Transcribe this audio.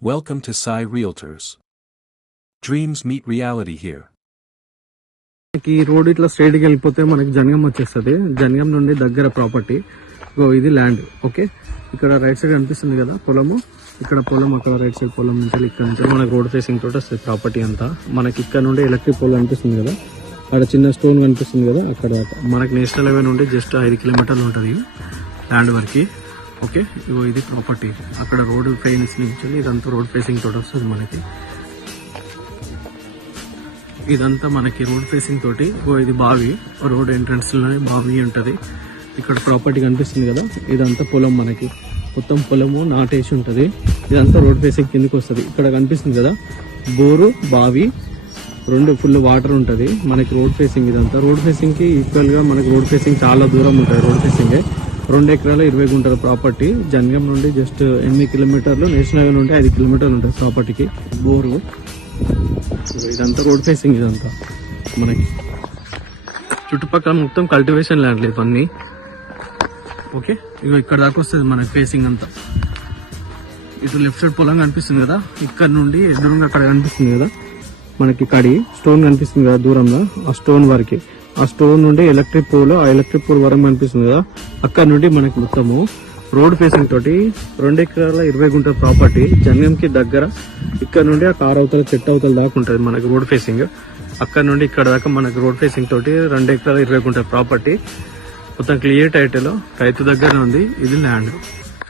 Welcome to Sai Realtors. Dreams meet reality here. ఈ road ఇట్లా straight గా వెళ్ళిపోతే మనకి జనగం వచ్చేస్తుంది. జనగం నుండి దగ్గర ప్రాపర్టీ ఇది ల్యాండ్. ఓకే, ఇక్కడ రైట్ సైడ్ కనిపిస్తుంది కదా పొలము, ఇక్కడ పొలం, అక్కడ రైట్ సైడ్ పొలం నుంచి ఇక్కడ నుంచి మనకి రోడ్ ఫేసింగ్ తోటి వస్తుంది ప్రాపర్టీ అంతా. మనకి ఇక్కడ నుండి ఎలక్ట్రిక్ పోల్ కనిపిస్తుంది కదా, అక్కడ చిన్న స్టోన్ కనిపిస్తుంది కదా, అక్కడ మనకి నేషనల్ హైవే నుండి జస్ట్ 5 కిలోమీటర్లు ఉంటుంది ల్యాండ్ వరకు. ఓకే, ఇది ప్రాపర్టీ. అక్కడ రోడ్ ఫేస్ నుంచి ఇదంతా రోడ్ ఫేసింగ్ తోటి వస్తుంది మనకి. ఇదంతా మనకి రోడ్ ఫేసింగ్ తోటి. ఇది బావి, రోడ్ ఎంట్రన్స్ లోనే బావి ఉంటది. ఇక్కడ ప్రాపర్టీ కనిపిస్తుంది కదా, ఇదంతా పొలం, మనకి మొత్తం పొలము నాటేసి ఉంటది. ఇదంతా రోడ్ ఫేసింగ్ కిందకి వస్తుంది. ఇక్కడ కనిపిస్తుంది కదా బోరు, బావి, రెండు ఫుల్ వాటర్ ఉంటది మనకి. రోడ్ ఫేసింగ్ ఇదంతా రోడ్ ఫేసింగ్ కి ఈక్వల్ గా మనకి రోడ్ ఫేసింగ్ చాలా దూరం ఉంటుంది. రోడ్ ఫేసింగ్ 2 ఎకరాల 20 గుంటల ప్రాపర్టీ. జనగం నుండి జస్ట్ 8 కిలోమీటర్లు, నేషనల్ హైవే నుండి 5 కిలోమీటర్లు ఉంటుంది ప్రాపర్టీకి. బోరు, ఇదంతా రోడ్ ఫేసింగ్. ఇదంతా మనకి చుట్టుపక్కల మొత్తం కల్టివేషన్ ల్యాండ్ లేదు అన్ని. ఓకే, ఇక్కడ దాకా వస్తుంది మనకి ఫేసింగ్ అంతా. ఇటు లెఫ్ట్ సైడ్ పొలం కనిపిస్తుంది కదా, ఇక్కడ నుండి ఎదురుగా అక్కడ కనిపిస్తుంది కదా మనకి కడి స్టోన్ కనిపిస్తుంది కదా దూరంలో, ఆ స్టోన్ వరకు. ఆ స్టోన్ నుండి ఎలక్ట్రిక్ పోల్, ఆ ఎలక్ట్రిక్ పోల్ వరకు కనిపిస్తుంది కదా, అక్కడ నుండి మనకి మొత్తము రోడ్ ఫేసింగ్ తోటి 2 ఎకరాల 20 గుంటల ప్రాపర్టీ. జంగంకి దగ్గర ఇక్కడ నుండి ఆ కార్ అవతల, చెట్టు అవతల దాకా ఉంటుంది మనకి రోడ్ ఫేసింగ్. అక్కడ నుండి ఇక్కడ దాకా మనకి రోడ్ ఫేసింగ్ తోటి 2 ఎకరాల 20 గుంటల ప్రాపర్టీ. మొత్తం క్లియర్ టైటిల్ రైతు దగ్గర ఉంది. ఇది ల్యాండ్.